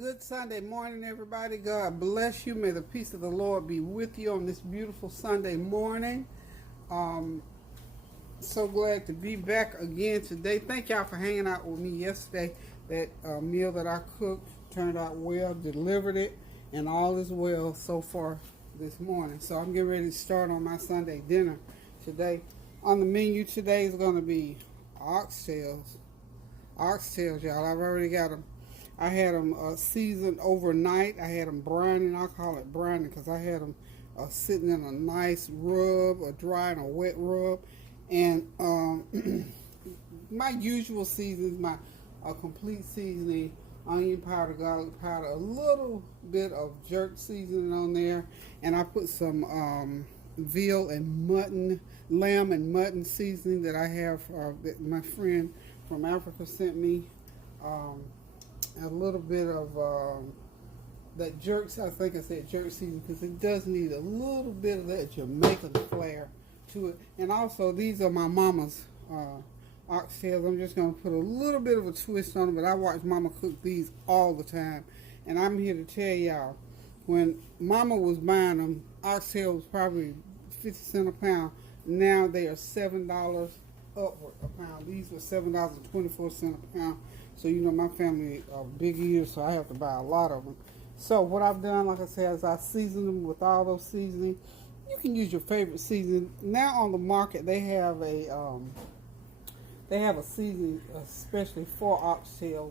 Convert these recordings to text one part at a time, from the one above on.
Good Sunday morning, everybody. God bless you. May the peace of the Lord be with you on this beautiful Sunday morning. So glad to be back again today. Thank y'all for hanging out with me yesterday. That meal that I cooked turned out well, delivered it, and all is well so far this morning. So I'm getting ready to start on my Sunday dinner today. On the menu today is going to be oxtails. Oxtails, y'all. I've already got them. I had them seasoned overnight. I had them brining. I call it brining because I had them sitting in a nice rub, a dry and a wet rub. And my usual seasons, my complete seasoning, onion powder, garlic powder, a little bit of jerk seasoning on there. And I put some veal and mutton, lamb and mutton seasoning that I have, that my friend from Africa sent me. A little bit of that jerk, I think I said jerk seasoning, because it does need a little bit of that Jamaican flair to it. And also, these are my mama's oxtails. I'm just going to put a little bit of a twist on them, but I watch mama cook these all the time. And I'm here to tell y'all, when mama was buying them, oxtails was probably 50 cents a pound. Now they are $7 upward a pound. These were $7.24 a pound. So, you know, my family are big eaters, so I have to buy a lot of them. So what I've done, like I said, is I season them with all those seasoning. You can use your favorite seasoning. Now on the market, they have a seasoning especially for oxtails.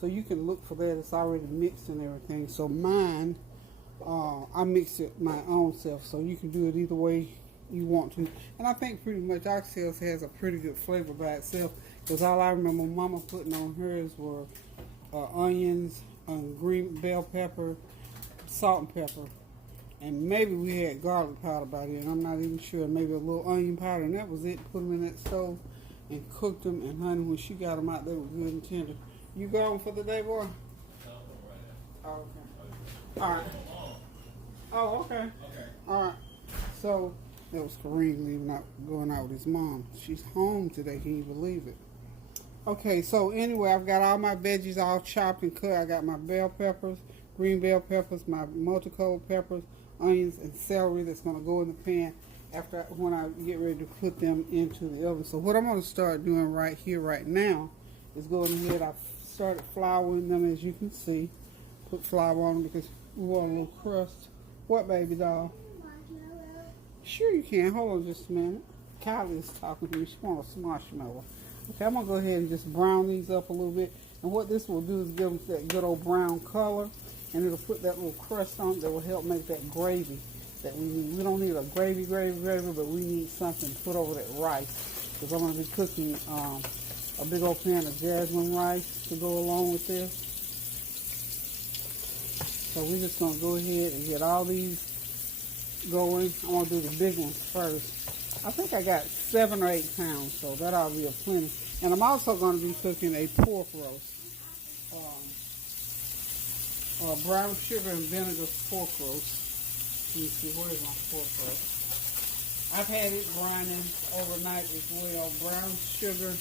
So you can look for that. It's already mixed and everything. So mine, I mix it my own self. So you can do it either way you want to. And I think pretty much oxtails has a pretty good flavor by itself. Because all I remember mama putting on hers were onions, green bell pepper, salt and pepper. And maybe we had garlic powder by then. I'm not even sure. Maybe a little onion powder. And that was it. Put them in that stove and cooked them. And honey, when she got them out, they were good and tender. You going for the day, boy? Oh, okay. All right. Oh, okay. All right. So that was Kareem leaving out, going out with his mom. She's home today. Can you believe it? Okay, so anyway, I've got all my veggies all chopped and cut. I got my bell peppers, green bell peppers, my multicolored peppers, onions, and celery that's going to go in the pan when I get ready to put them into the oven. So what I'm going to start doing right here, right now, is going ahead. I've started flouring them, as you can see. Put flour on them because we want a little crust. What, baby doll? Sure you can. Hold on just a minute. Kylie is talking to me. She wants a marshmallow. Okay, I'm going to go ahead and just brown these up a little bit. And what this will do is give them that good old brown color. And it'll put that little crust on it that will help make that gravy that we need. We don't need a gravy, but we need something to put over that rice. Because I'm going to be cooking a big old pan of jasmine rice to go along with this. So we're just going to go ahead and get all these going. I'm going to do the big ones first. I think I got 7 or 8 pounds, so that ought to be a plenty. And I'm also going to be cooking a pork roast. Brown sugar and vinegar pork roast. Let me see, where's my pork roast? I've had it brining overnight as well. Brown sugar.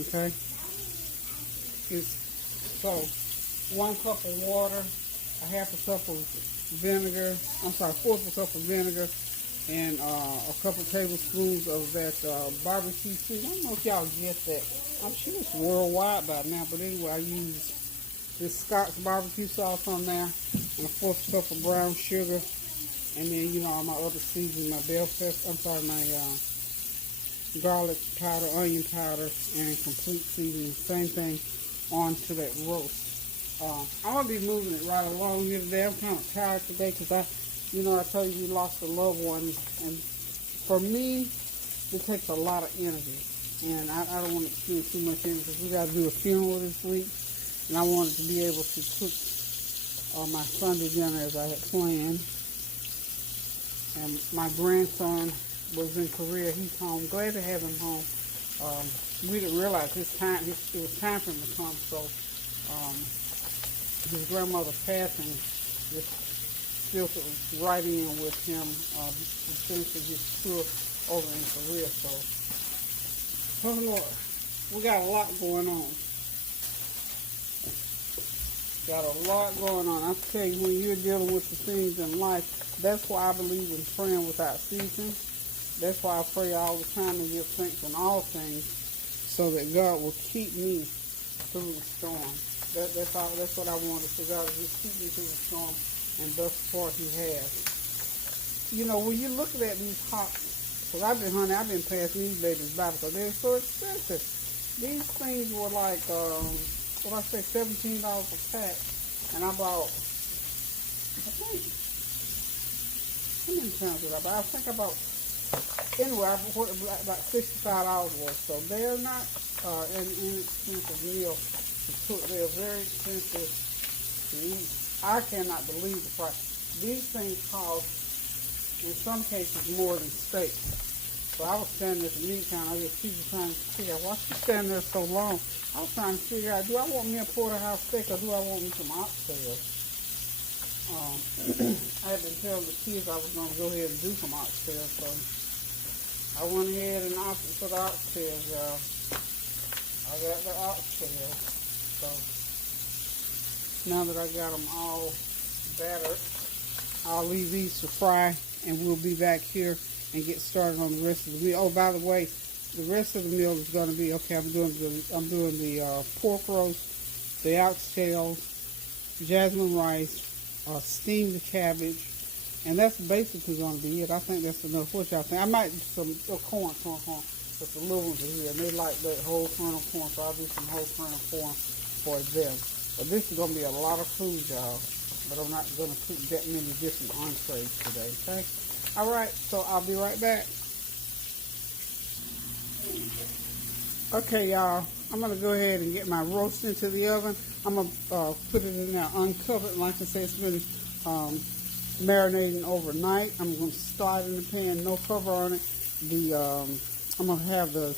Okay. It's so 1 cup of water, a half a cup of vinegar, I'm sorry, 1/4 cup of vinegar, and a couple tablespoons of that barbecue sauce. I don't know if y'all get that. I'm sure it's worldwide by now, but anyway, I use this Scott's barbecue sauce on there, and a 1/4 cup of brown sugar, and then, you know, all my other seasonings, my bell pepper, my garlic powder, onion powder, and complete seasoning. Same thing onto that roast. I'm going to be moving it right along here today. I'm kind of tired today because I told you we lost a loved one. And for me, it takes a lot of energy. And I don't want to spend too much energy because we got to do a funeral this week. And I wanted to be able to cook my Sunday dinner as I had planned. And my grandson was in Korea. He's home. Glad to have him home. We didn't realize it was time for him to come. So, his grandmother passing just filtered right in with him finishing his tour over in Korea. So, oh Lord. we got a lot going on. Got a lot going on. I tell you, when you're dealing with the things in life, that's why I believe in praying without ceasing. That's why I pray all the time and give thanks in all things, so that God will keep me through the storm. That's what I wanted for God, to just keep me through the storm, and thus far He has. You know, when you're looking at these hops, because I've been passing these babies by because they're so expensive. These things were like, what I say, $17 a pack, and I bought, I think, how many pounds did I buy? I think I bought, anyway, I bought about $65 worth, so they're not an inexpensive meal to cook. They're very expensive to eat. I cannot believe the price. These things cost, in some cases, more than steak. So I was standing at the meat counter. I just people trying to figure out why she's standing there so long. I was trying to figure out, do I want me a porterhouse steak or do I want me some oxtails? I had been telling the kids I was going to go ahead and do some oxtails, so I went ahead and opted for the oxtails, y'all. I got the oxtails. So now that I got them all battered, I'll leave these to fry, and we'll be back here and get started on the rest of the meal. Oh, by the way, the rest of the meal is going to be, okay, I'm doing the pork roast, the oxtails, jasmine rice, steamed cabbage, and that's basically going to be it. I think that's enough. What y'all think? I might do some corn, but the little ones are here, and they like that whole kernel corn, so I'll do some whole kernel corn for them. But this is going to be a lot of food, y'all, but I'm not going to cook that many different entrees today, okay? All right, so I'll be right back. Okay, y'all, I'm going to go ahead and get my roast into the oven. I'm going to put it in there uncovered. Like I said, it's been marinating overnight. I'm going to slide in the pan, no cover on it. I'm going to have the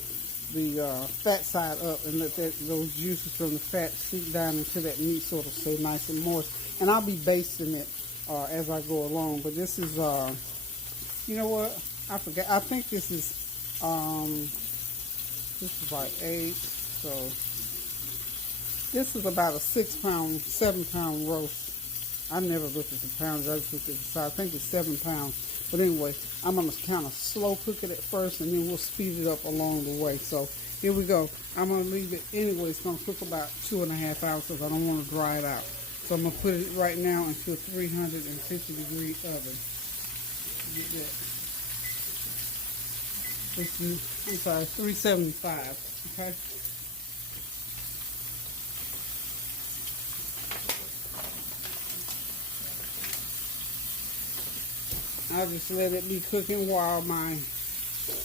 fat side up and let those juices from the fat seep down into that meat so it'll stay nice and moist. And I'll be basting it as I go along. But this is, you know what? I forgot. I think this is like 8. So this is about a 6-pound, 7-pound roast. I never looked at the pounds. I just looked at the size. I think it's 7 pounds. But anyway, I'm going to kind of slow cook it at first, and then we'll speed it up along the way. So here we go. I'm going to leave it anyway. It's going to cook about 2.5 hours because I don't want to dry it out. So I'm going to put it right now into a 350-degree oven. Get that. I'm sorry, 375. Okay. I'll just let it be cooking while my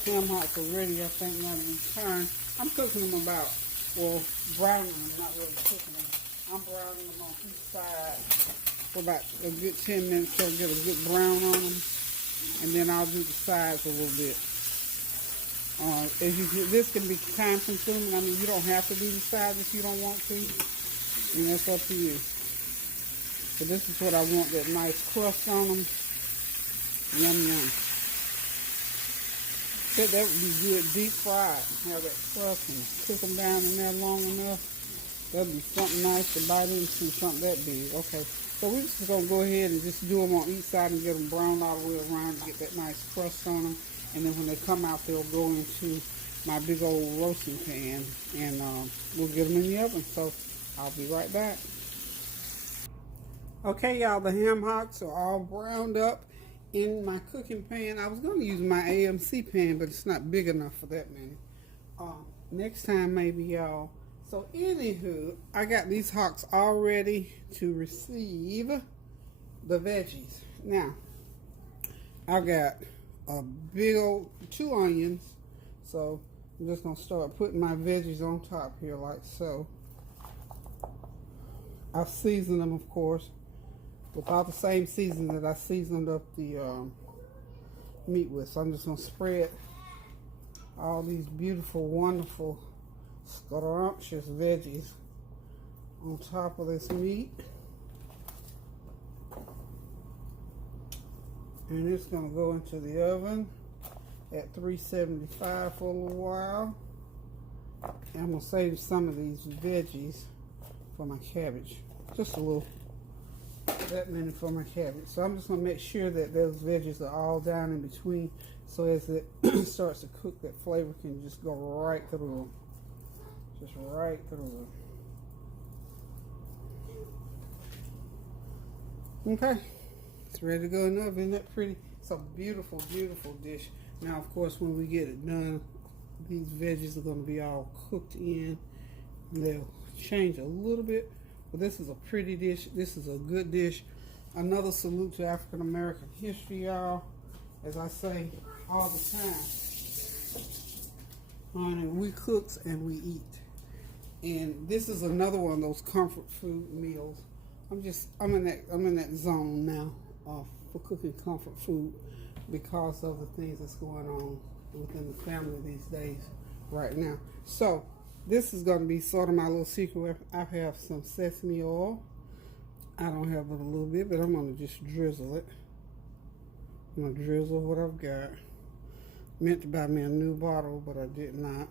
ham hocks are ready. I think now to turn. I'm cooking them about, well, browning them, not really cooking them. I'm browning them on each side for about a good 10 minutes so I get a good brown on them. And then I'll do the sides a little bit. This can be time consuming. I mean, you don't have to do the sides if you don't want to. I mean, that's up to you. So this is what I want, that nice crust on them. Yum, yum. That would be good deep fried. Have that crust and cook them down in there long enough. That'd be something nice to bite into, something that big. Okay, so we're just going to go ahead and just do them on each side and get them browned all the way around to get that nice crust on them. And then when they come out, they'll go into my big old roasting pan, and we'll get them in the oven. So I'll be right back. Okay, y'all, the ham hocks are all browned up in my cooking pan. I was going to use my AMC pan, but it's not big enough for that many. Next time, maybe, y'all. So anywho, I got these hocks all ready to receive the veggies. Now, I've got a big old 2 onions, so I'm just gonna start putting my veggies on top here like so. I've seasoned them, of course, with all the same seasoning that I seasoned up the meat with. So I'm just gonna spread all these beautiful, wonderful, scrumptious veggies on top of this meat. And it's going to go into the oven at 375 for a little while. And I'm going to save some of these veggies for my cabbage. Just a little, that many for my cabbage. So I'm just going to make sure that those veggies are all down in between, so as it starts to cook, that flavor can just go right through. Just right through. Okay, it's ready to go in the oven. Isn't that pretty? It's a beautiful, beautiful dish. Now, of course, when we get it done, these veggies are going to be all cooked in. They'll change a little bit, but this is a pretty dish. This is a good dish. Another salute to African American history, y'all. As I say all the time, honey, we cooks and we eat. And this is another one of those comfort food meals. I'm in that zone now for cooking comfort food because of the things that's going on within the family these days right now. So this is going to be sort of my little secret. I have some sesame oil. I don't have but a little bit, but I'm going to just drizzle it. I'm going to drizzle what I've got. Meant to buy me a new bottle, but I did not.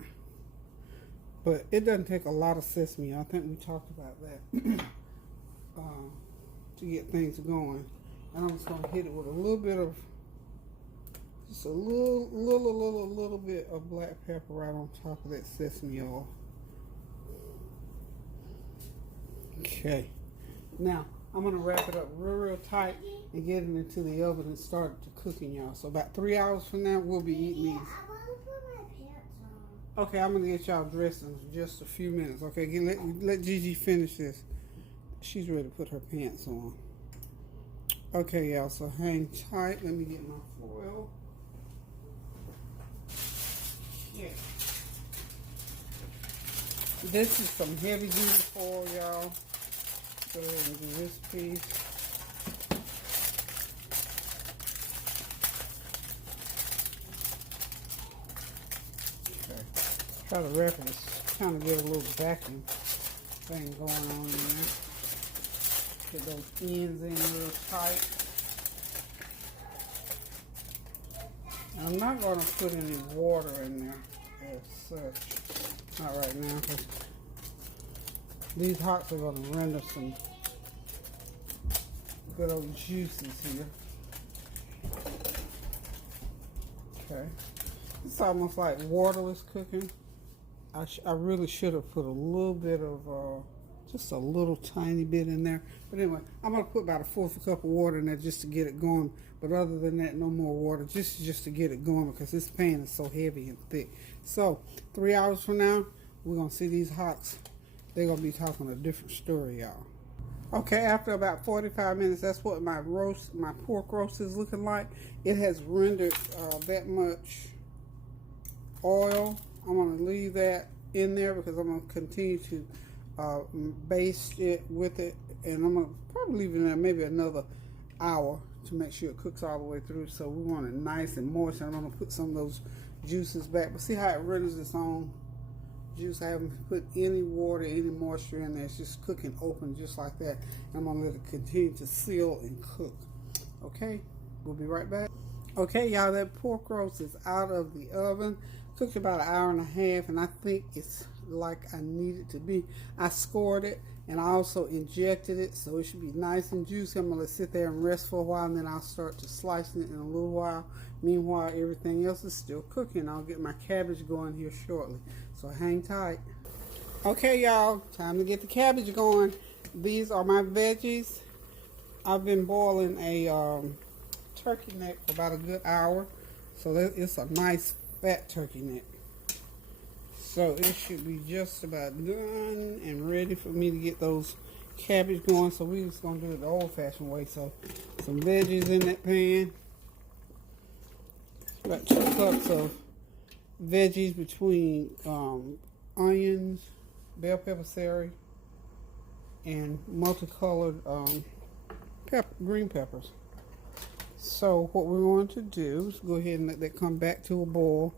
But it doesn't take a lot of sesame. I think we talked about that. To get things going. And I'm just going to hit it with a little bit of, just a little bit of black pepper right on top of that sesame oil. Okay. Now, I'm going to wrap it up real tight and get it into the oven and start it to cooking, y'all. So about 3 hours from now, we'll be eating these. I want to put my pants on. Okay, I'm going to get y'all dressed in just a few minutes. Okay, let Gigi finish this. She's ready to put her pants on. Okay, y'all, so hang tight. Let me get my foil. Yeah. This is some heavy duty foil, y'all. Go ahead and do this piece. Okay. Try to wrap it, kind of get a little vacuum thing going on there. Get those ends in real tight. I'm not going to put any water in there as such. Not right now, because these hocks are going to render some good old juices here. Okay. It's almost like waterless cooking. I really should have put a little bit of, just a little tiny bit in there. But anyway, I'm going to put about a fourth cup of water in there just to get it going. But other than that, no more water, just to get it going, because this pan is so heavy and thick. So 3 hours from now, we're going to see these hocks. They're going to be talking a different story, y'all. Okay, after about 45 minutes, that's what my pork roast is looking like. It has rendered that much oil. I'm going to leave that in there because I'm going to continue to baste it with it. And I'm going to probably leave it in there maybe another hour to make sure it cooks all the way through. So we want it nice and moist. And I'm going to put some of those juices back. But see how it renders its own juice? I haven't put any water, any moisture in there. It's just cooking open just like that. And I'm going to let it continue to seal and cook. Okay, we'll be right back. Okay, y'all, that pork roast is out of the oven. Cooked about an hour and a half, and I think it's like I need it to be. I scored it, and I also injected it, so it should be nice and juicy. I'm going to let it sit there and rest for a while, and then I'll start to slice it in a little while. Meanwhile, everything else is still cooking. I'll get my cabbage going here shortly, so hang tight. Okay, y'all, time to get the cabbage going. These are my veggies. I've been boiling a turkey neck for about a good hour, so it's a nice fat turkey neck. So it should be just about done and ready for me to get those cabbage going. So we're just going to do it the old-fashioned way. So some veggies in that pan. About 2 cups of veggies between onions, bell pepper, celery, and multicolored green peppers. So what we're going to do is go ahead and let that come back to a boil.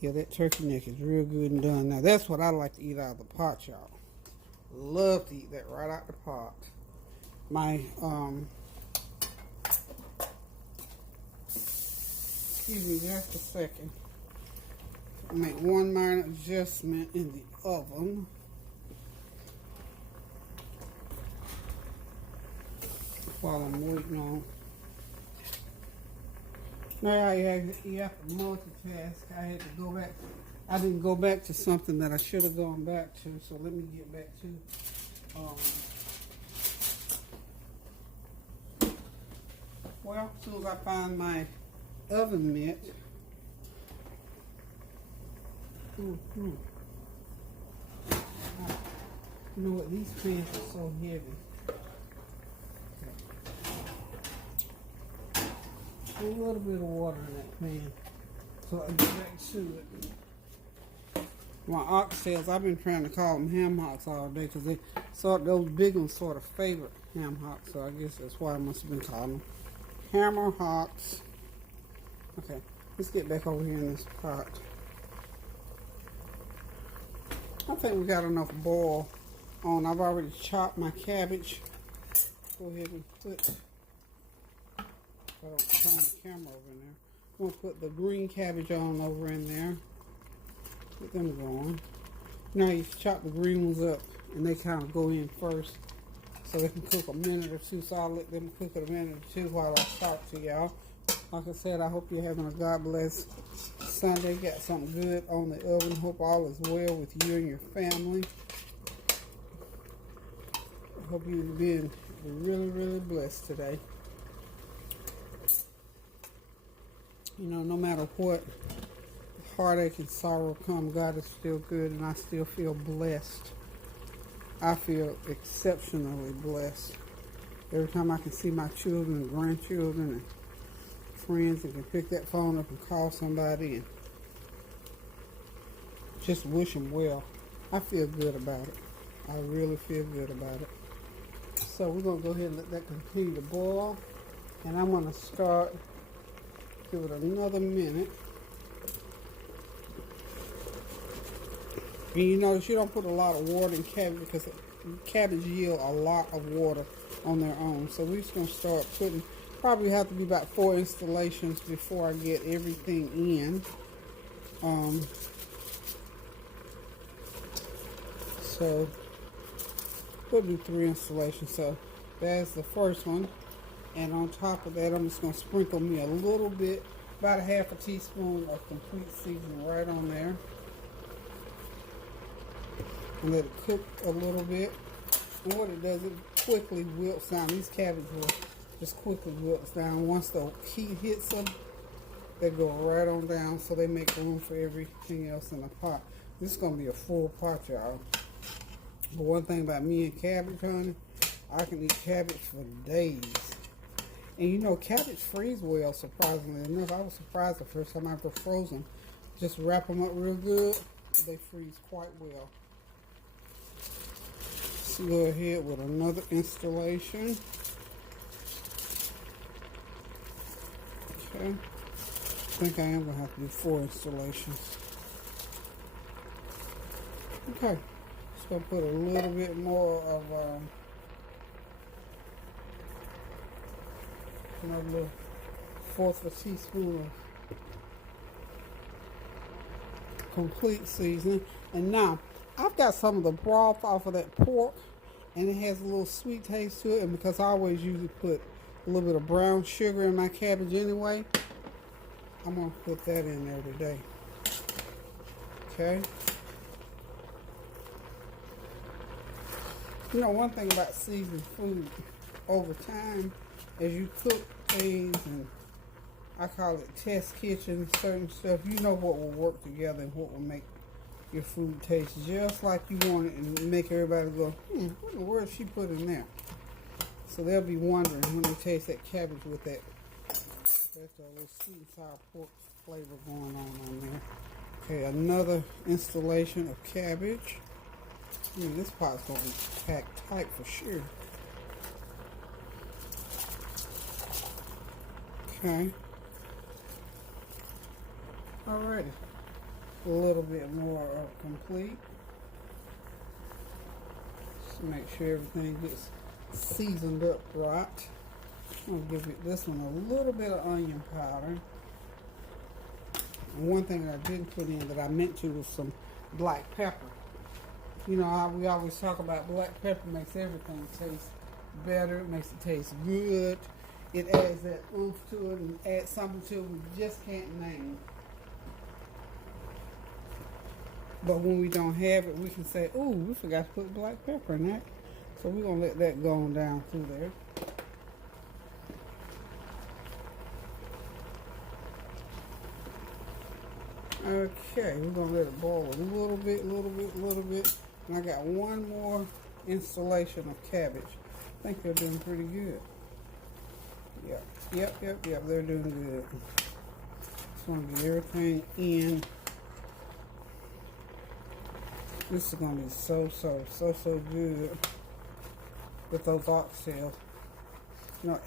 Yeah, that turkey neck is real good and done. Now, that's what I like to eat out of the pot, y'all. Love to eat that right out the pot. My, excuse me just a second. Make one minor adjustment in the oven. While I'm waiting on. Now you have to multitask. I had to go back. I didn't go back to something that I should have gone back to. So let me get back to. Well, as soon as I find my oven mitt. You know what? These pans are so heavy. A little bit of water in that pan. So I get back to it. My oxtails, I've been trying to call them ham hocks all day because they sort those big ones sort of favorite ham hocks. So I guess that's why I must have been calling them hammer hocks. Okay, let's get back over here in this pot. I think we got enough boil on. I've already chopped my cabbage. Go ahead and put. I don't turn the camera over in there. I'm going to put the green cabbage on over in there. Get them going. Now you chop the green ones up and they kind of go in first so they can cook a minute or two. So I'll let them cook it a minute or two while I talk to y'all. Like I said, I hope you're having a God bless Sunday. Got something good on the oven. Hope all is well with you and your family. I hope you've been really, really blessed today. You know, no matter what heartache and sorrow come, God is still good, and I still feel blessed. I feel exceptionally blessed. Every time I can see my children and grandchildren and friends and can pick that phone up and call somebody and just wish them well, I feel good about it. I really feel good about it. So we're going to go ahead and let that continue to boil, and I'm going to start. Give it another minute. And you notice you don't put a lot of water in cabbage because cabbage yield a lot of water on their own. So we're just going to start putting, probably have to be about 4 installations before I get everything in. So we'll do 3 installations. So that's the first one. And on top of that, I'm just going to sprinkle me a little bit, about a half a teaspoon of complete seasoning right on there. And let it cook a little bit. And what it does, it quickly wilts down. These cabbage will just quickly wilts down. Once the heat hits them, they go right on down so they make room for everything else in the pot. This is going to be a full pot, y'all. But one thing about me and cabbage, honey, I can eat cabbage for days. And you know, cabbage freeze well, surprisingly enough. I was surprised the first time I ever froze them. Just wrap them up real good. They freeze quite well. Let's go ahead with another installation. Okay. I think I am going to have to do 4 installations. Okay. Just going to put a little bit more of another little 1/4 of a teaspoon of complete seasoning. And now I've got some of the broth off of that pork, and it has a little sweet taste to it. And because I always usually put a little bit of brown sugar in my cabbage anyway, I'm going to put that in there today. Okay. You know, one thing about seasoned food over time, as you cook things, and I call it test kitchen, certain stuff, you know what will work together and what will make your food taste just like you want it and make everybody go, what in the world she put in there? So they'll be wondering when they taste that cabbage with that. That's a little sweet and sour pork flavor going on there. Okay, another installation of cabbage. This pot's going to be packed tight for sure. Okay. Alrighty. A little bit more of complete. Just to make sure everything gets seasoned up right. I'm going to give it this one a little bit of onion powder. And one thing that I didn't put in that I meant to was some black pepper. You know how we always talk about black pepper makes everything taste better, it makes it taste good. It adds that oomph to it and adds something to it we just can't name. But when we don't have it, we can say, ooh, we forgot to put black pepper in that. So we're going to let that go on down through there. Okay, we're going to let it boil a little bit. And I got one more installation of cabbage. I think they're doing pretty good. Yep, they're doing good. Just want to get everything in. This is going to be so good with those oxtails. You know,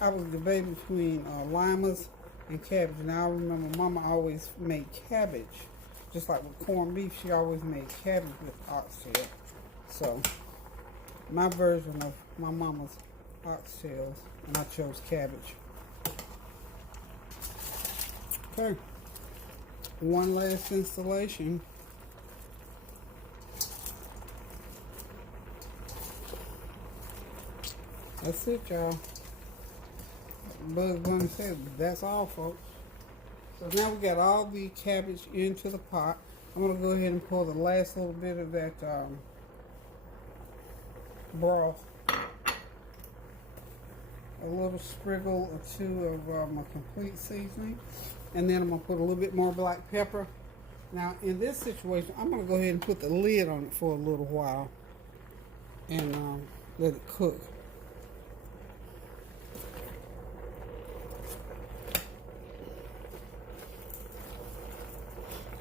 I was debating between limas and cabbage. Now I remember Mama always made cabbage. Just like with corned beef, she always made cabbage with oxtail. So, my version of my mama's oxtails, and I chose cabbage. Okay, one last installation. That's it, y'all. Buzz Bunny said that's all, folks. So now we got all the cabbage into the pot. I'm going to go ahead and pour the last little bit of that broth. A little sprinkle or two of my complete seasoning. And then I'm going to put a little bit more black pepper. Now, in this situation, I'm going to go ahead and put the lid on it for a little while. And let it cook.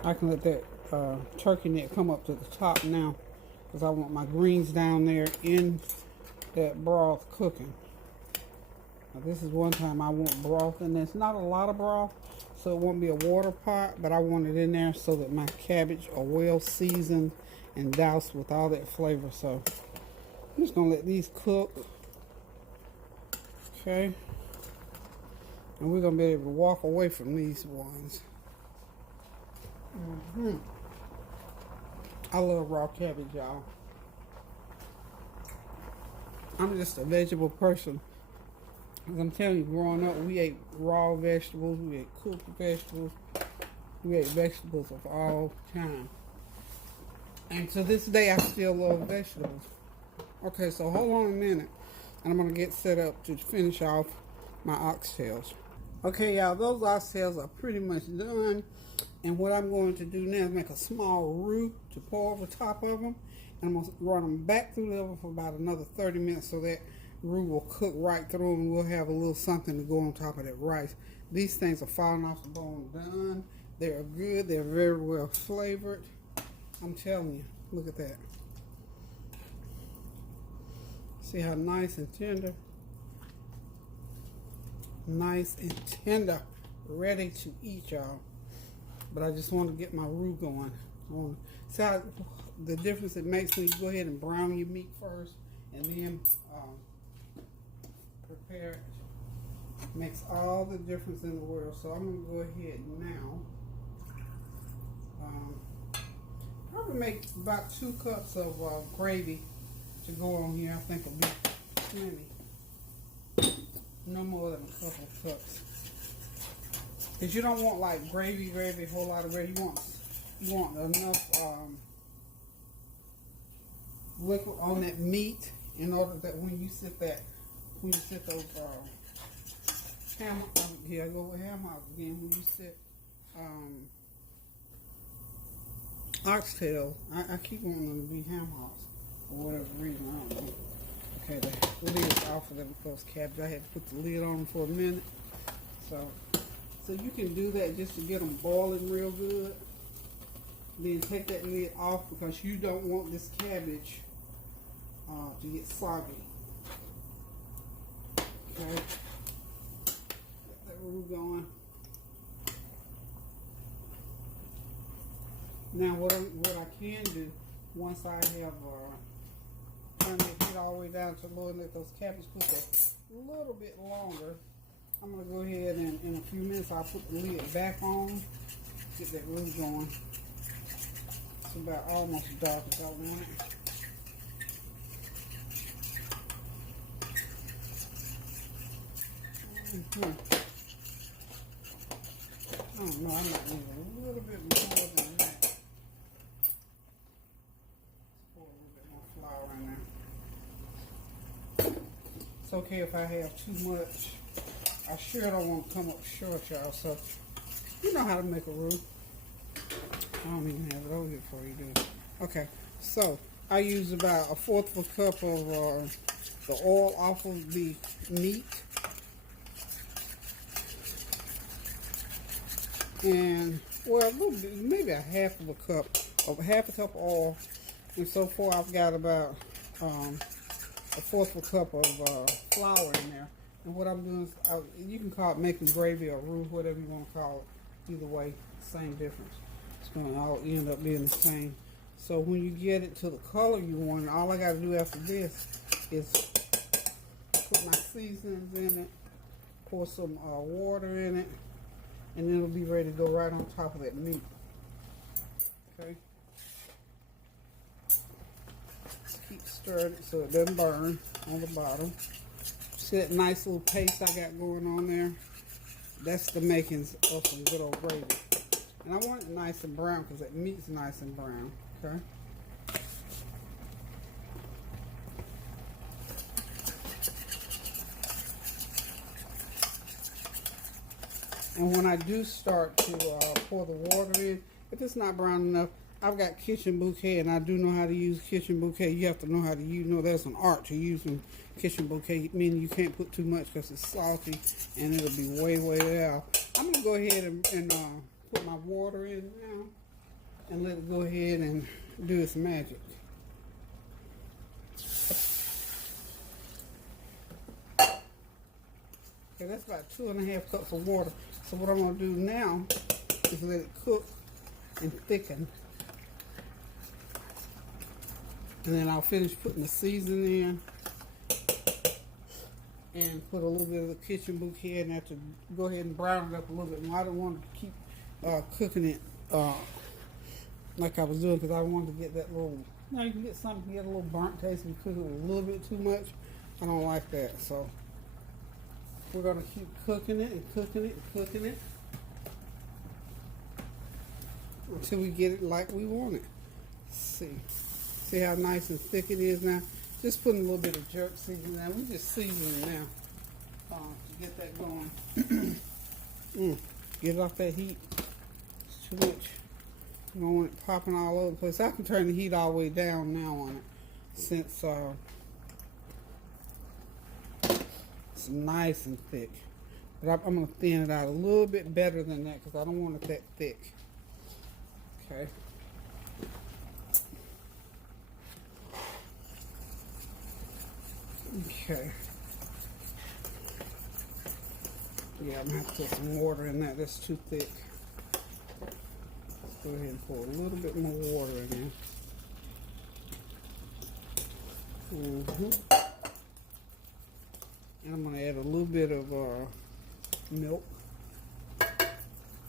I can let that turkey neck come up to the top now because I want my greens down there in that broth cooking. Now this is one time I want broth in there. It's not a lot of broth, so it won't be a water pot, but I want it in there so that my cabbage are well seasoned and doused with all that flavor. So I'm just going to let these cook. Okay. And we're going to be able to walk away from these ones. I love raw cabbage, y'all. I'm just a vegetable person. As I'm telling you, growing up, we ate raw vegetables, we ate cooked vegetables, we ate vegetables of all kind. And to this day, I still love vegetables. Okay, so hold on a minute, and I'm going to get set up to finish off my oxtails. Okay, y'all, those oxtails are pretty much done. And what I'm going to do now is make a small roux to pour over top of them. And I'm going to run them back through the oven for about another 30 minutes so that roux will cook right through and we'll have a little something to go on top of that rice. These things are falling off the bone done. They're good. They're very well flavored. I'm telling you. Look at that. See how nice and tender? Nice and tender. Ready to eat, y'all. But I just want to get my roux going. I want to see how the difference it makes when you go ahead and brown your meat first and then prepare it. Makes all the difference in the world. So I'm going to go ahead now. Probably make about 2 cups of gravy to go on here. I think it'll be plenty. No more than a couple of cups. Because you don't want like gravy, a whole lot of gravy. You want enough liquid on that meat in order that when you sit those ham, here I go with ham hocks again. When you sit oxtail, I keep wanting them to be ham hocks for whatever reason. I don't know. Okay, the lid is off of them because cabbage. I had to put the lid on for a minute. So you can do that just to get them boiling real good. Then take that lid off because you don't want this cabbage to get soggy. Okay. Get that roux going. Now what I can do once I have turned that heat all the way down to low and let those cabbage cook a little bit longer. I'm going to go ahead and in a few minutes I'll put the lid back on Get that roux going. It's about almost dark as I want it. Oh no, I might need a little bit more than that. Let's pour a little bit more flour in there. It's okay if I have too much. I sure don't want to come up short, y'all. So you know how to make a roux. I don't even have it over here for you, do it. Okay, so I use about 1/4 of a cup of the oil off of the meat. And well, a little bit, maybe a half a cup of oil. And so far I've got about 1/4 of a cup of flour in there. And what I'm doing is, you can call it making gravy or roux, whatever you want to call it. Either way, same difference. It's going to all end up being the same. So when you get it to the color you want, all I got to do after this is put my seasonings in it, pour some water in it, and then it'll be ready to go right on top of that meat. Okay. Just keep stirring it so it doesn't burn on the bottom. See that nice little paste I got going on there? That's the makings of some good old gravy. And I want it nice and brown because that meat's nice and brown. Okay. And when I do start to pour the water in, if it's not brown enough, I've got kitchen bouquet, and I do know how to use kitchen bouquet. You have to know how to use. There's an art to using kitchen bouquet, meaning you can't put too much because it's salty, and it'll be way out. I'm gonna go ahead and put my water in now, and let it go ahead and do its magic. Okay, that's about 2½ cups of water. So what I'm going to do now is let it cook and thicken. And then I'll finish putting the seasoning in and put a little bit of the kitchen bouquet in there to go ahead and brown it up a little bit. And I don't want to keep cooking it like I was doing because I wanted to get that little, you can get something to get a little burnt taste if you cook it a little bit too much. I don't like that. So we're going to keep cooking it and cooking it and cooking it until we get it like we want it. Let's see. See how nice and thick it is now? Just putting a little bit of jerk seasoning now. We just seasoning now to get that going. Get it off that heat. It's too much. You don't want it popping all over the place. I can turn the heat all the way down now on it since it's nice and thick. But I'm going to thin it out a little bit better than that because I don't want it that thick. Okay. Okay. Yeah, I'm going to have to put some water in that. That's too thick. Let's go ahead and pour a little bit more water in there. And I'm going to add a little bit of milk.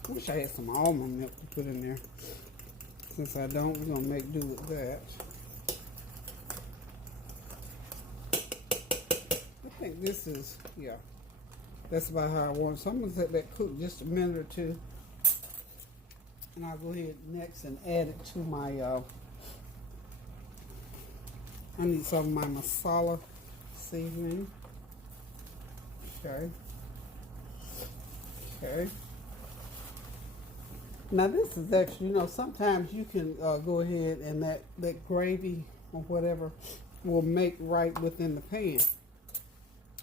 Wish I had some almond milk to put in there. Since I don't, we're going to make do with that. I think this is, yeah, that's about how I want it. So I'm going to let that cook just a minute or two. And I'll go ahead next and add it to my, I need some of my masala seasoning. Okay. Okay. Now this is actually, sometimes you can go ahead and that gravy or whatever will make right within the pan.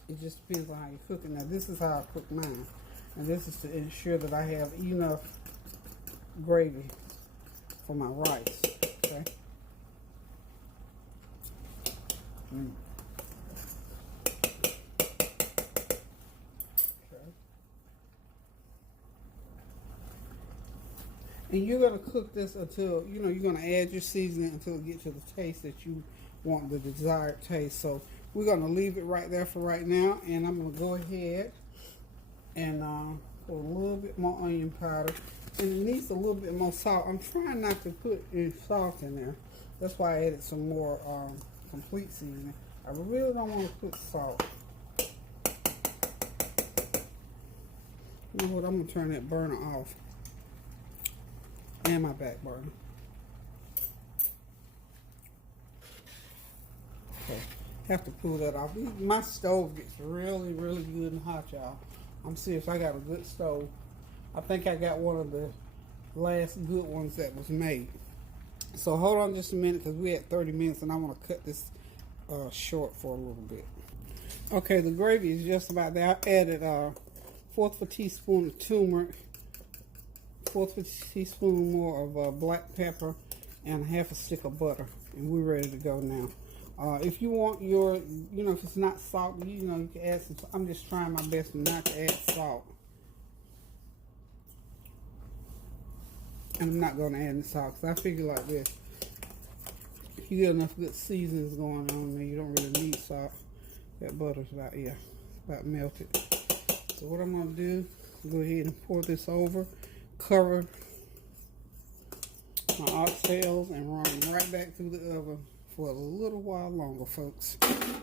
It just depends on how you cook it. Now this is how I cook mine. And this is to ensure that I have enough gravy for my rice. Okay. And you're going to cook this until, you're going to add your seasoning until it gets to the taste that you want, the desired taste. So we're going to leave it right there for right now. And I'm going to go ahead and Pour a little bit more onion powder. And it needs a little bit more salt. I'm trying not to put any salt in there. That's why I added some more complete seasoning. I really don't want to put salt. You know what? I'm going to turn that burner off. And my back burner. Okay. Have to pull that off. My stove gets really, really good and hot, y'all. I'm serious. I got a good stove. I think I got one of the last good ones that was made. So hold on just a minute because we're at 30 minutes and I want to cut this short for a little bit. Okay, the gravy is just about there. I added a fourth of a teaspoon of turmeric, fourth of a teaspoon more of black pepper, and half a stick of butter. And we're ready to go now. If you want your, if it's not salt, you can add some. I'm just trying my best not to add salt. And I'm not going to add any salt because I figure like this. If you get enough good seasonings going on there, you don't really need salt. That butter's about melted. So what I'm going to do, go ahead and pour this over, cover my oxtails, and run them right back through the oven for a little while longer, folks.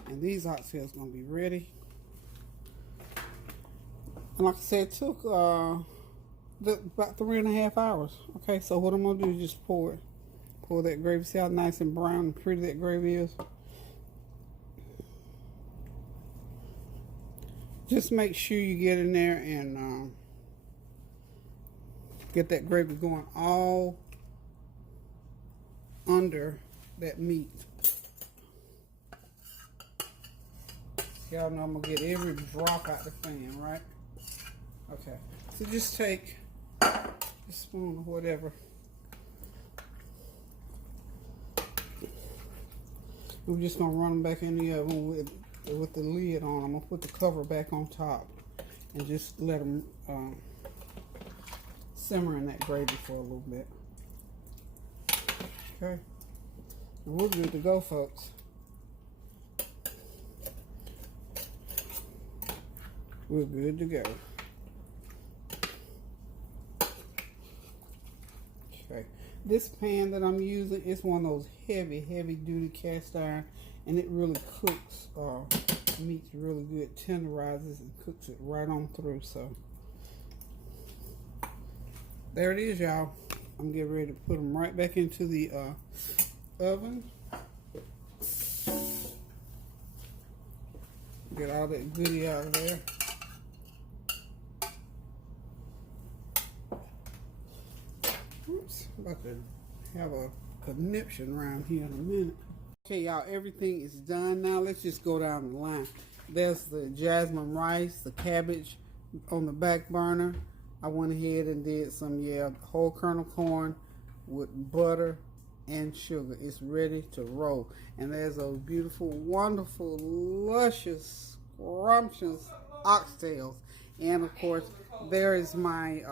And these oxtails are going to be ready. And like I said, it took about 3.5 hours. Okay, so what I'm going to do is just pour that gravy. See how nice and brown and pretty that gravy is? Just make sure you get in there and get that gravy going all under that meat. Y'all know I'm going to get every drop out the fan, right? Okay, so just take a spoon or whatever. We're just going to run them back in the oven with the lid on. I'm going to put the cover back on top and just let them simmer in that gravy for a little bit. Okay, and we're good to go, folks. We're good to go. Okay, this pan that I'm using is one of those heavy duty cast iron, and it really cooks meat really good, tenderizes and cooks it right on through. So there it is, y'all. I'm getting ready to put them right back into the oven. Get all that goodie out of there. Oops, about to have a conniption around here in a minute. Okay, y'all, everything is done now. Let's just go down the line. There's the jasmine rice, the cabbage on the back burner. I went ahead and did some, whole kernel corn with butter and sugar. It's ready to roll. And there's those beautiful, wonderful, luscious, scrumptious oxtails. And of course, there is my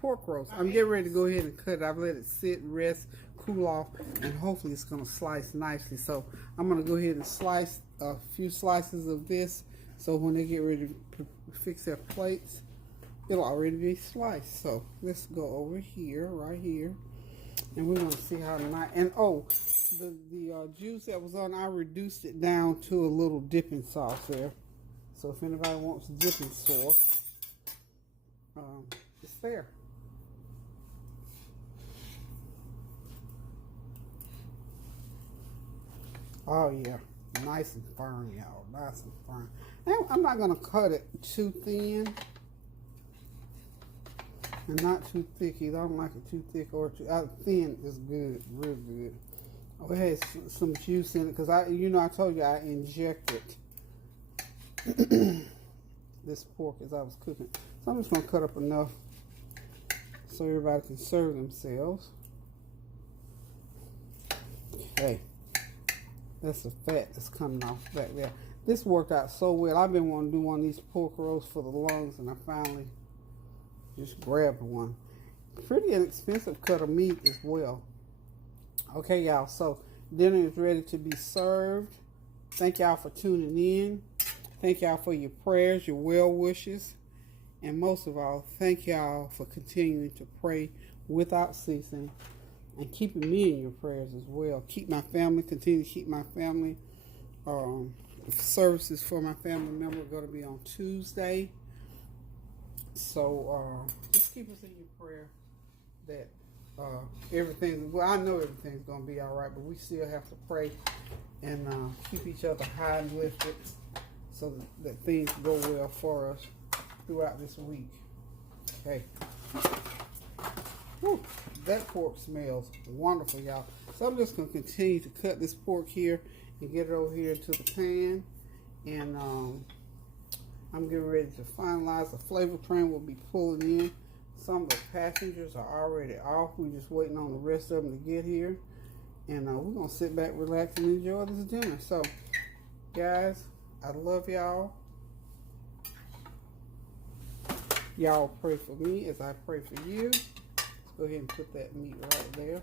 pork roast. I'm getting ready to go ahead and cut it. I've let it sit, rest, cool off, and hopefully it's going to slice nicely. So I'm going to go ahead and slice a few slices of this, so when they get ready to fix their plates, it'll already be sliced. So let's go over here, right here, and we're going to see how nice. And oh, the juice that was on, I reduced it down to a little dipping sauce there. So if anybody wants dipping sauce, it's there. Oh yeah, nice and firm, y'all. Nice and firm. Now, I'm not gonna cut it too thin and not too thick either. I don't like it too thick or too thin. Is good, real good. Oh, it has some juice in it because I told you I injected this pork as I was cooking. So I'm just gonna cut up enough so everybody can serve themselves. Okay. That's the fat that's coming off back there. This worked out so well. I've been wanting to do one of these pork roasts for the lungs, and I finally just grabbed one. Pretty inexpensive cut of meat as well. Okay, y'all. So dinner is ready to be served. Thank y'all for tuning in. Thank y'all for your prayers, your well wishes. And most of all, thank y'all for continuing to pray without ceasing and keeping me in your prayers as well. Keep my family, continue to keep my family. Services for my family member are going to be on Tuesday. So just keep us in your prayer that everything, well, I know everything's going to be all right, but we still have to pray and keep each other high and lifted so that things go well for us throughout this week. Okay. Whew, that pork smells wonderful, y'all. So I'm just going to continue to cut this pork here and get it over here into the pan. And I'm getting ready to finalize. The flavor train will be pulling in. Some of the passengers are already off. We're just waiting on the rest of them to get here. And we're going to sit back, relax, and enjoy this dinner. So, guys, I love y'all. Y'all pray for me as I pray for you. Let's go ahead and put that meat right there.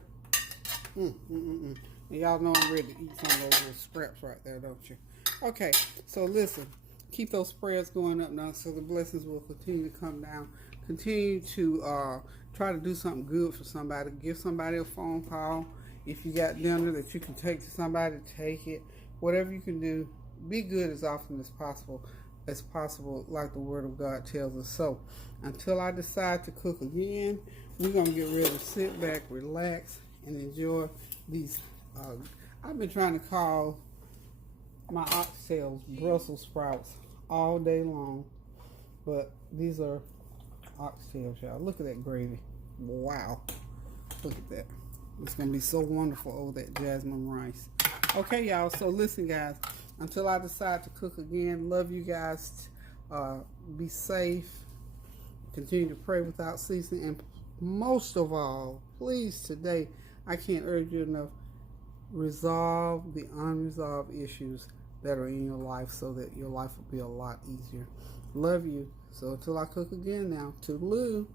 And y'all know I'm ready to eat some of those little scraps right there, don't you? Okay, so listen. Keep those prayers going up now so the blessings will continue to come down. Continue to try to do something good for somebody. Give somebody a phone call. If you got dinner that you can take to somebody, take it. Whatever you can do, be good as often as possible, like the Word of God tells us. So, until I decide to cook again, we're going to get ready to sit back, relax, and enjoy these. I've been trying to call my oxtails Brussels sprouts all day long, but these are oxtails, y'all. Look at that gravy. Wow. Look at that. It's going to be so wonderful over that jasmine rice. Okay, y'all. So listen, guys. Until I decide to cook again, love you guys. Be safe. Continue to pray without ceasing. And most of all, please today, I can't urge you enough, resolve the unresolved issues that are in your life so that your life will be a lot easier. Love you. So until I cook again now, toodaloo.